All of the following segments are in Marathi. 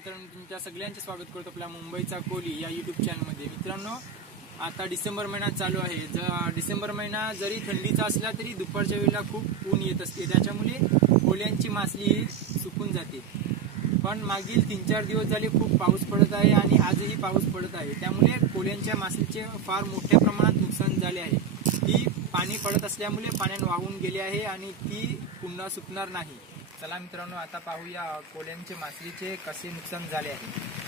मित्रांनो, तुमच्या सगळ्यांचे स्वागत करतो आपल्या मुंबईचा कोली या यूट्यूब चॅनलमध्ये। मित्रांनो, आता डिसेंबर महिना चालू आहे। डिसेंबर महिना जरी थंडीचा असला तरी दुपारच्या वेळेला खूप ऊन येत असते, त्याच्यामुळे कोल्यांची मासली सुकून जाते। पण मागील 3-4 दिवस झाले खूप पाऊस पडत आहे आणि आजही पाऊस पडत आहे, त्यामुळे कोल्यांच्या मासलीचे फार मोठ्या प्रमाणात नुकसान झाले आहे। ती पाणी पडत असल्यामुळे पाण्यात वाहून गेली आहे आणि ती पुन्हा सुकणार नाही। चला मित्रांनो, आता पाहूया कोल्यांचे मासलीचे कसे नुकसान झाले आहे।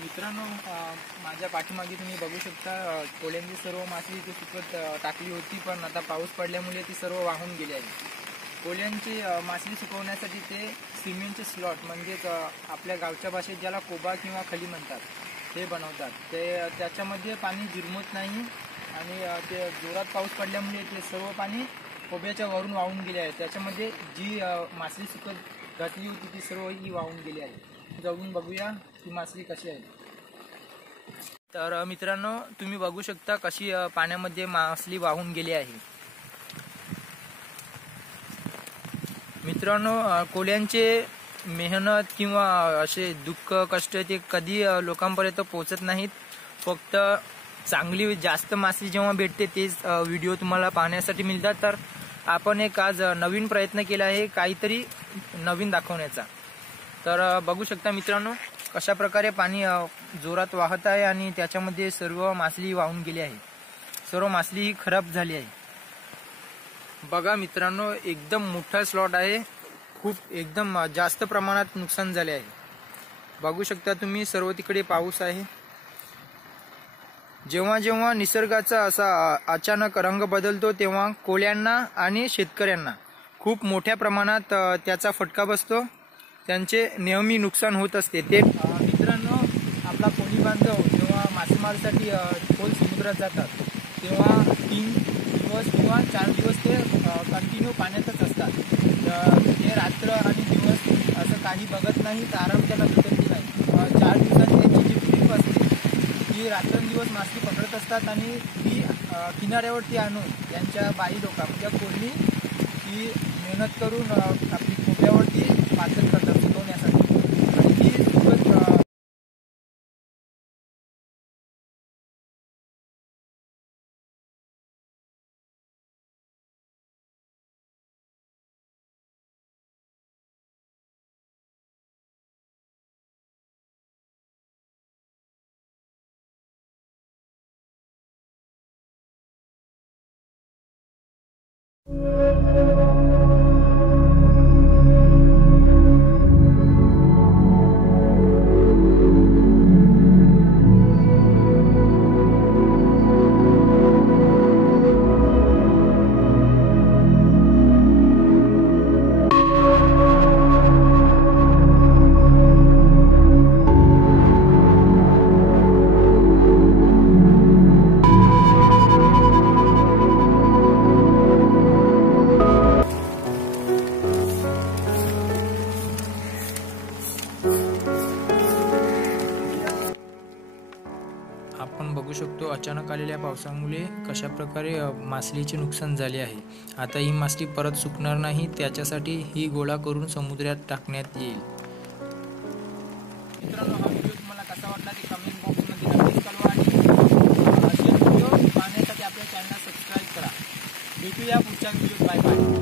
मित्रांनो, माझ्या पाठीमागे तुम्ही बघू शकता कोल्यांची सर्व मासली इथे सुकत टाकली होती, पण आता पाऊस पडल्यामुळे ती सर्व वाहून गेली आहे। कोल्यांची मासली सुकवण्यासाठी ते सिमेंटचे स्लॉट म्हणजेच आपल्या गावच्या भाषेत ज्याला कोबा किंवा खली म्हणतात ते बनवतात। त्याच्यामध्ये पाणी जिरमत नाही आणि ते जोरात पाऊस पडल्यामुळे ते सर्व पाणी कोब्याच्या वरून वाहून गेले आहे। त्याच्यामध्ये जी मासली सुकत घातली होती ती सर्व ही वाहून गेली आहे। जाऊन बघूया ही मासली कशी आहे। तर मित्रांनो, तुम्ही बघू शकता कशी पाण्यामध्ये मासली वाहून गेली आहे। मित्रांनो, कोल्यांचे मेहनत किंवा असे दुःख कष्ट ते कधी लोकांपर्यंत पोहोचत नाहीत। फक्त चांगली जास्त मासली जेव्हा भेटते तेच व्हिडिओ तुम्हाला पाहण्यासाठी मिळतात। तर आपण एक आज नवीन प्रयत्न केला आहे काहीतरी नवीन दाखवण्याचा। तर बघू शकता मित्रांनो, कशा प्रकारे पाणी जोरात वाहत आहे आणि त्याच्यामध्ये सर्व मासली वाहून गेली आहे। सर्व मासली ही खराब झाली आहे। बघा मित्रांनो, एकदम मोठा स्लॉट आहे, खूप एकदम जास्त प्रमाणात नुकसान झाले आहे। बघू शकता तुम्ही, सर्व तिकडे पाऊस आहे। जेव्हा जेव्हा निसर्गाचा असा अचानक रंग बदलतो तेव्हा कोल्यांना आणि शेतकऱ्यांना खूप मोठ्या प्रमाणात त्याचा फटका बसतो, त्यांचे नेहमी नुकसान होत असते। ते मित्रांनो, आपला कोळी बांधव जेव्हा मासेमारीसाठी खोल समुद्रात जातात तेव्हा 3 दिवस किंवा 4 दिवस ते कंटिन्यू पाण्यातच असतात। ते रात्र आणि दिवस असं काही बघत नाही, आराम त्याला भेटत नाही। 4 दिवसांची त्यांची जी ट्रिप असते ती रात्रंदिवस मासली पकडत असतात आणि ती किनाऱ्यावरती आणून त्यांच्या बाई लोक म्हणजे कोळी ती मेहनत करून आपली कोब्यावरती पातळ करतात सुकवण्यासाठी आणि ती सुकत आपण बघू शकतो अचानक आलेल्या पावसामुळे कशा प्रकारे मासलीचे नुकसान झाले आहे। आता ही मासली परत सुकणार नाही, त्याच्यासाठी ही गोळा करून समुद्रात टाकण्यात येईल। मित्रांनो, हा व्हिडिओ तुम्हाला कसा वाटला ते कमेंट बॉक्समध्ये नक्कीच कळवा आणि असे व्हिडिओ पाहण्यासाठी आपल्या चॅनलला सबस्क्राईब करा। भेटूया पुढच्या व्हिडिओत। Bye bye.